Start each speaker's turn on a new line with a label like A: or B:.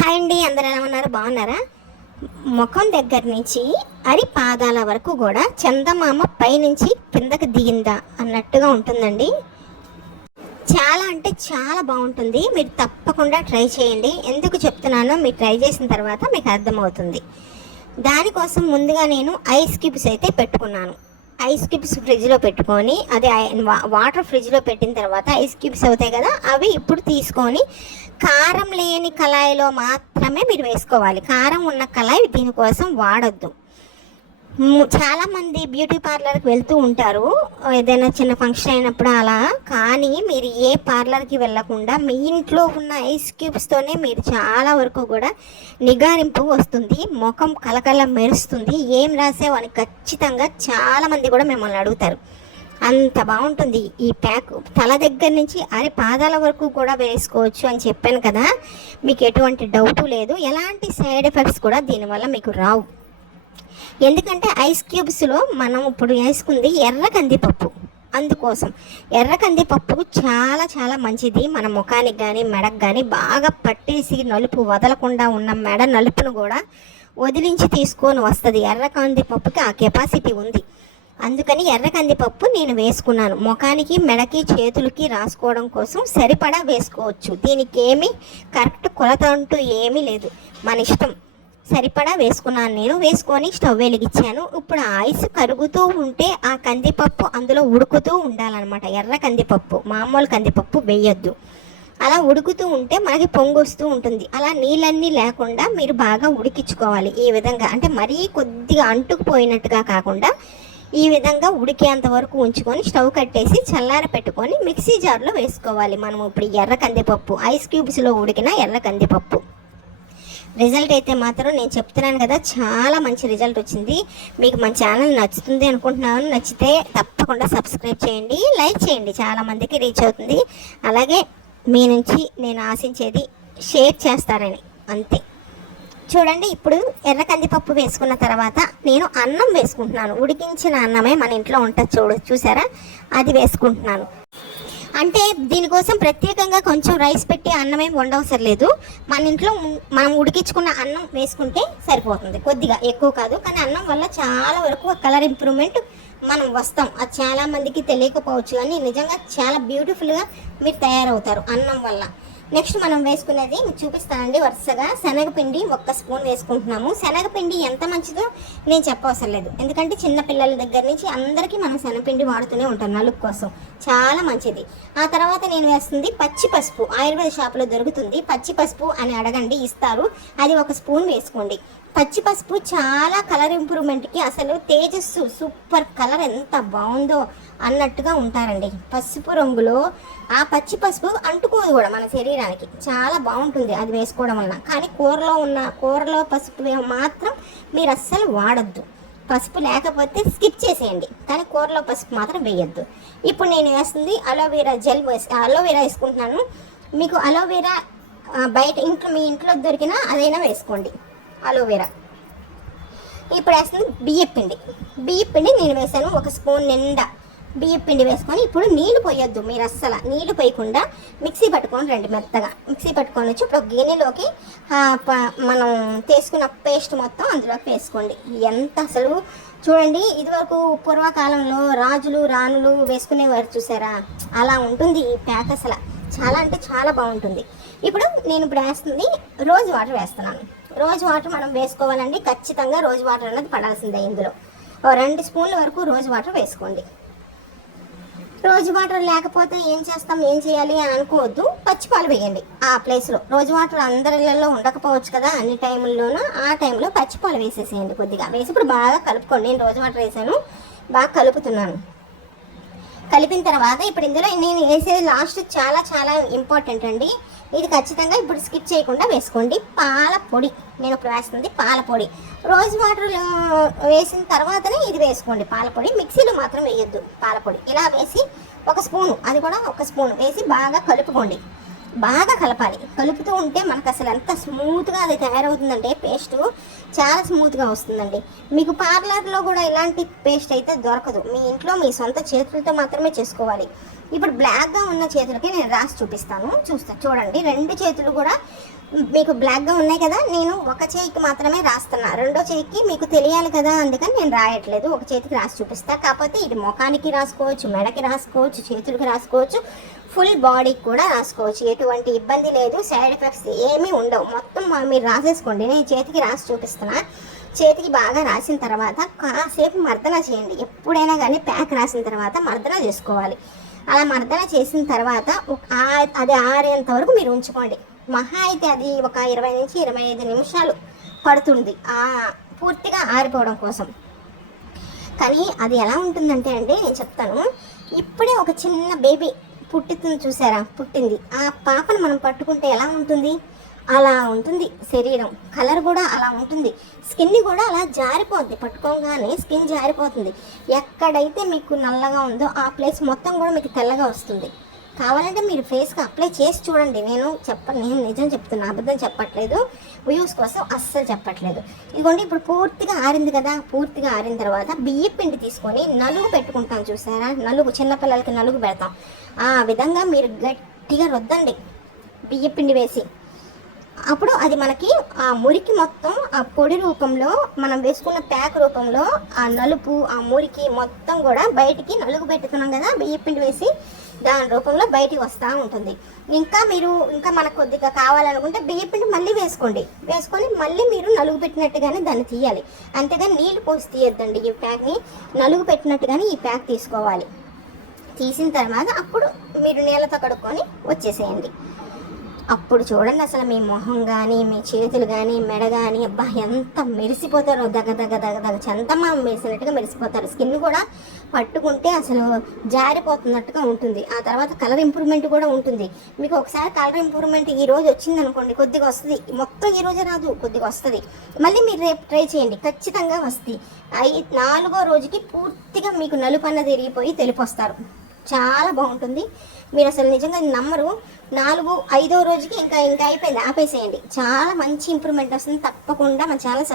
A: Hi అండి అందరు ఎలా ఉన్నారు? బాగున్నారా? ముఖం దగ్గర నుంచి అరి పాదాల వరకు కూడా చందమామ పైనుంచి కిందకి దిగిందా అన్నట్టుగా ఉంటుందండి. చాలా అంటే చాలా బాగుంటుంది. మీరు తప్పకుండా ట్రై చేయండి. ఎందుకు చెప్తున్నానో మీరు ట్రై చేసిన తర్వాత మీకు అర్థమవుతుంది. దానికోసం ముందుగా నేను ఐస్ క్యూబ్స్ అయితే పెట్టుకున్నాను. ఐస్ క్యూబ్స్ ఫ్రిడ్జ్లో పెట్టుకొని అదే వా- వాటర్ ఫ్రిడ్జ్లో పెట్టిన తర్వాత ఐస్ క్యూబ్స్ అవుతాయి కదా అవి ఇప్పుడు తీసుకొని కారం లేని కళాయిలో మాత్రమే మీరు వేసుకోవాలి. కారం ఉన్న కళాయి దీనికోసం వాడొద్దు. చాలామంది బ్యూటీ పార్లర్కి వెళ్తూ ఉంటారు. ఏదైనా చిన్న ఫంక్షన్ అయినప్పుడు అలా. కానీ మీరు ఏ పార్లర్కి వెళ్ళకుండా మీ ఇంట్లో ఉన్న ఐస్ క్యూబ్స్తోనే మీరు చాలా వరకు కూడా నిగారింపు వస్తుంది. ముఖం కలకల మెరుస్తుంది. ఏం రాసేవని ఖచ్చితంగా చాలామంది కూడా మిమ్మల్ని అడుగుతారు. అంత బాగుంటుంది ఈ ప్యాక్. తల దగ్గర నుంచి అరి పాదాల వరకు కూడా వేసుకోవచ్చు అని చెప్పాను కదా. మీకు ఎటువంటి డౌటు లేదు. ఎలాంటి సైడ్ ఎఫెక్ట్స్ కూడా దీనివల్ల మీకు రావు. ఎందుకంటే ఐస్ క్యూబ్స్లో మనం ఇప్పుడు వేసుకుంది ఎర్ర కందిపప్పు. అందుకోసం ఎర్ర కందిపప్పు చాలా చాలా మంచిది. మన ముఖానికి కానీ మెడకు కానీ బాగా పట్టేసి నలుపు వదలకుండా ఉన్న మెడ నలుపును కూడా వదిలించి తీసుకొని వస్తుంది. ఎర్ర కందిపప్పుకి ఆ కెపాసిటీ ఉంది. అందుకని ఎర్ర కందిపప్పు నేను వేసుకున్నాను. ముఖానికి మెడకి చేతులకి రాసుకోవడం కోసం సరిపడా వేసుకోవచ్చు. దీనికి ఏమీ కరెక్ట్ కొలత అంటూ ఏమీ లేదు. మన ఇష్టం. సరిపడా వేసుకున్నాను నేను. వేసుకొని స్టవ్ వెలిగించాను. ఇప్పుడు ఐస్ కరుగుతూ ఉంటే ఆ కందిపప్పు అందులో ఉడుకుతూ ఉండాలన్నమాట. ఎర్ర కందిపప్పు మామూలు కందిపప్పు వేయొద్దు. అలా ఉడుకుతూ ఉంటే మనకి పొంగు వస్తూ ఉంటుంది. అలా నీళ్ళన్నీ లేకుండా మీరు బాగా ఉడికించుకోవాలి. ఈ విధంగా అంటే మరీ కొద్దిగా అంటుకుపోయినట్టుగా కాకుండా ఈ విధంగా ఉడికేంత వరకు ఉంచుకొని స్టవ్ కట్టేసి చల్లార పెట్టుకొని మిక్సీ జార్లో వేసుకోవాలి. మనం ఇప్పుడు ఎర్ర కందిపప్పు ఐస్ క్యూబ్స్లో ఉడికిన ఎర్ర కందిపప్పు. రిజల్ట్ అయితే మాత్రం నేను చెప్తున్నాను కదా చాలా మంచి రిజల్ట్ వచ్చింది. మీకు మన ఛానల్ నచ్చుతుంది అనుకుంటున్నాను. నచ్చితే తప్పకుండా సబ్స్క్రైబ్ చేయండి లైక్ చేయండి. చాలా మందికి రీచ్ అవుతుంది. అలాగే మీ నుంచి నేను ఆశించేది షేర్ చేస్తారని. అంతే. చూడండి ఇప్పుడు ఎర్ర కందిపప్పు వేసుకున్న తర్వాత నేను అన్నం వేసుకుంటున్నాను. ఉడికించిన అన్నమే మన ఇంట్లో ఉంటుంది చూడు చూసారా? అది వేసుకుంటున్నాను. అంటే దీనికోసం ప్రత్యేకంగా కొంచెం రైస్ పెట్టి అన్నం ఏం వండవసరం లేదు. మన ఇంట్లో మనం ఉడికించుకున్న అన్నం వేసుకుంటే సరిపోతుంది. కొద్దిగా ఎక్కువ కాదు కానీ అన్నం వల్ల చాలా వరకు కలర్ ఇంప్రూవ్మెంట్ మనం వస్తాం. అది చాలా మందికి తెలియకపోవచ్చు కానీ నిజంగా చాలా బ్యూటిఫుల్గా మీరు తయారవుతారు అన్నం వల్ల. నెక్స్ట్ మనం వేసుకునేది మీకు చూపిస్తానండి. వరుసగా శనగపిండి ఒక్క స్పూన్ వేసుకుంటున్నాము. శనగపిండి ఎంత మంచిదో నేను చెప్పవసరం లేదు. ఎందుకంటే చిన్న పిల్లల దగ్గర నుంచి అందరికీ మనం శనగపిండి వాడుతూనే ఉంటాం నలుపు కోసం. చాలా మంచిది. ఆ తర్వాత నేను వేస్తుంది పచ్చి పసుపు. ఆయుర్వేద షాపులో దొరుకుతుంది. పచ్చి పసుపు అని అడగండి ఇస్తారు. అది ఒక స్పూన్ వేసుకోండి. పచ్చి పసుపు చాలా కలర్ ఇంప్రూవ్మెంట్కి అసలు తేజస్సు సూపర్ కలర్ ఎంత బాగుందో అన్నట్టుగా ఉంటారండి. పసుపు రంగులో ఆ పచ్చి పసుపు అంటుకోదు కూడా మన శరీరానికి. చాలా బాగుంటుంది అది వేసుకోవడం వలన. కానీ కూరలో ఉన్న కూరలో పసుపు మాత్రం మీరు అస్సలు వాడద్దు. పసుపు లేకపోతే స్కిప్ చేసేయండి. కానీ కూరలో పసుపు మాత్రం వేయద్దు. ఇప్పుడు నేను వేస్తుంది అలోవెరా జెల్ వేసి అలోవెరా వేసుకుంటున్నాను. మీకు అలోవెరా బయట ఇంట్లో మీ ఇంట్లో దొరికినా అదైనా వేసుకోండి. అలోవెరా ఇప్పుడు వేస్తుంది బియ్యపిండి పిండి. పిండి నేను వేసాను. ఒక స్పూన్ నిండా బియ్యపిండి వేసుకొని ఇప్పుడు నీళ్ళు పోయొద్దు. మీరు అస్సలు నీళ్ళు పోయకుండా మిక్సీ పట్టుకొని రండి మెత్తగా. మిక్సీ పట్టుకొని వచ్చి ఇప్పుడు గిన్నెలోకి ప- మనం తీసుకున్న పేస్ట్ మొత్తం అందులోకి వేసుకోండి. ఎంత అసలు చూడండి ఇదివరకు పూర్వకాలంలో రాజులు రాణులు వేసుకునేవారు చూసారా? అలా ఉంటుంది ఈ ప్యాక్ అసలు. చాలా అంటే చాలా బాగుంటుంది. ఇప్పుడు నేను ఇప్పుడు వేస్తుంది రోజు వాటర్ వేస్తున్నాను. రోజ్ వాటర్ మనం వేసుకోవాలండి. ఖచ్చితంగా రోజ్ వాటర్ అనేది పడాల్సిందే ఇందులో. ఓ రెండు స్పూన్ల వరకు రోజ్ వాటర్ వేసుకోండి. రోజు వాటర్ లేకపోతే ఏం చేస్తాం ఏం చేయాలి అని అనుకోవద్దు. పచ్చిపాలు వేయండి. ఆ ప్లేస్లో రోజు వాటర్ అందరిలో ఉండకపోవచ్చు కదా అన్ని టైంలోనూ ఆ టైంలో పచ్చిపాలు వేసేసేయండి కొద్దిగా. వేసి ఇప్పుడు బాగా కలుపుకోండి. నేను రోజు వాటర్ వేసాను. బాగా కలుపుతున్నాను. కలిపిన తర్వాత ఇప్పుడు ఇందులో నేను వేసేది లాస్ట్ చాలా చాలా ఇంపార్టెంట్ అండి. ఇది ఖచ్చితంగా ఇప్పుడు స్కిప్ చేయకుండా వేసుకోండి. పాల పొడి. నేను ఇప్పుడు వేస్తుంది పాల పొడి. రోజ్ వాటర్ వేసిన తర్వాతనే ఇది వేసుకోండి. పాల పొడి. మిక్సీలో మాత్రం వేయొద్దు. పాల పొడి. ఇలా వేసి ఒక స్పూను. అది కూడా ఒక స్పూన్. వేసి బాగా కలుపుకోండి. బాగా కలపాలి. కలుపుతూ ఉంటే మనకు అసలు ఎంత స్మూత్గా అది తయారవుతుందంటే పేస్ట్ చాలా స్మూత్గా వస్తుందండి. మీకు పార్లర్లో కూడా ఇలాంటి పేస్ట్ అయితే దొరకదు. మీ ఇంట్లో మీ సొంత చేతులతో మాత్రమే చేసుకోవాలి. ఇప్పుడు బ్లాక్గా ఉన్న చేతులకి నేను రాసి చూపిస్తాను. చూస్తా చూడండి. రెండు చేతులు కూడా మీకు బ్లాక్గా ఉన్నాయి కదా నేను ఒక చేయికి మాత్రమే రాస్తున్నా. రెండో చేయికి మీకు తెలియాలి కదా అందుకని నేను రాయట్లేదు. ఒక చేతికి రాసి చూపిస్తా. కాకపోతే ఇది ముఖానికి రాసుకోవచ్చు మెడకి రాసుకోవచ్చు చేతులకి రాసుకోవచ్చు ఫుల్ బాడీకి కూడా రాసుకోవచ్చు. ఎటువంటి ఇబ్బంది లేదు. సైడ్ ఎఫెక్ట్స్ ఏమీ ఉండవు. మొత్తం మీరు రాసేసుకోండి. నేను చేతికి రాసి చూపిస్తున్నా. చేతికి బాగా రాసిన తర్వాత కాసేపు మర్దన చేయండి. ఎప్పుడైనా కానీ ప్యాక్ రాసిన తర్వాత మర్దన చేసుకోవాలి. అలా మర్దన చేసిన తర్వాత ఒక అది ఆరేంత వరకు మీరు ఉంచుకోండి. మహా అయితే అది ఒక ఇరవై నుంచి ఇరవై ఐదు నిమిషాలు పడుతుంది. ఆ పూర్తిగా ఆరిపోవడం కోసం. కానీ అది ఎలా ఉంటుందంటే అండి నేను చెప్తాను. ఇప్పుడే ఒక చిన్న బేబీ పుట్టింది చూసారా? పుట్టింది. ఆ పాపను మనం పట్టుకుంటే ఎలా ఉంటుంది? అలా ఉంటుంది శరీరం. కలర్ కూడా అలా ఉంటుంది. స్కిన్ కూడా అలా జారిపోద్ది. పట్టుకోగానే స్కిన్ జారిపోతుంది. ఎక్కడైతే మీకు నల్లగా ఉందో ఆ ప్లేస్ మొత్తం కూడా మీకు తెల్లగా వస్తుంది. కావాలంటే మీరు ఫేస్కి అప్లై చేసి చూడండి. నేను చెప్ప నేను నిజం చెప్తున్నా అబద్ధం చెప్పట్లేదు. వ్యూస్ కోసం అస్సలు చెప్పట్లేదు. ఇదిగోండి ఇప్పుడు పూర్తిగా ఆరింది కదా? పూర్తిగా ఆరిన తర్వాత బియ్య పిండి తీసుకొని నలుగు పెట్టుకుంటాం చూసారా? నలుగు చిన్నపిల్లలకి నలుగు పెడతాం. ఆ విధంగా మీరు గట్టిగా రొద్దండి. బియ్య పిండి వేసి. అప్పుడు అది మనకి ఆ మురికి మొత్తం ఆ పొడి రూపంలో మనం వేసుకున్న ప్యాక్ రూపంలో ఆ నలుపు ఆ మురికి మొత్తం కూడా బయటికి నలుగు పెట్టుతున్నాం కదా బియ్యపిండి వేసి దాని రూపంలో బయటికి వస్తూ ఉంటుంది. ఇంకా మీరు ఇంకా మనకు కొద్దిగా కావాలనుకుంటే బియ్యపిండి మళ్ళీ వేసుకోండి. వేసుకొని మళ్ళీ మీరు నలుగు పెట్టినట్టుగానే దాన్ని తీయాలి. అంతేగాని నీళ్ళు పోసి తీయొద్దండి ఈ ప్యాక్ని. నలుగు పెట్టినట్టుగానే ఈ ప్యాక్ తీసుకోవాలి. తీసిన తర్వాత అప్పుడు మీరు నీళ్ళతో కడుక్కొని వచ్చేసేయండి. అప్పుడు చూడండి అసలు మీ మొహం కానీ మీ చేతులు కానీ మెడ కానీ అబ్బా ఎంత మెరిసిపోతారో దగ దగ దగ దగ చందమామ మెరిసినట్టుగా మెరిసిపోతారు. స్కిన్ కూడా పట్టుకుంటే అసలు జారిపోతున్నట్టుగా ఉంటుంది. ఆ తర్వాత కలర్ ఇంప్రూవ్మెంట్ కూడా ఉంటుంది. మీకు ఒకసారి కలర్ ఇంప్రూవ్మెంట్ ఈ రోజు వచ్చింది అనుకోండి కొద్దిగా వస్తుంది. మొత్తం ఈ రోజే రాదు కొద్దిగా వస్తుంది. మళ్ళీ మీరు రేపు ట్రై చేయండి ఖచ్చితంగా వస్తుంది. ఐ నాలుగో రోజుకి పూర్తిగా మీకు నలుపు అన్నది తిరిగిపోయి తెలిపొస్తారు. చాలా బాగుంటుంది. మీరు అసలు నిజంగా నమ్మరు. నాలుగు ఐదో రోజుకి ఇంకా ఇంకా అయిపోయింది. ఆపేసేయండి. చాలా మంచి ఇంప్రూవ్మెంట్ వస్తుంది. తప్పకుండా మన ఛానల్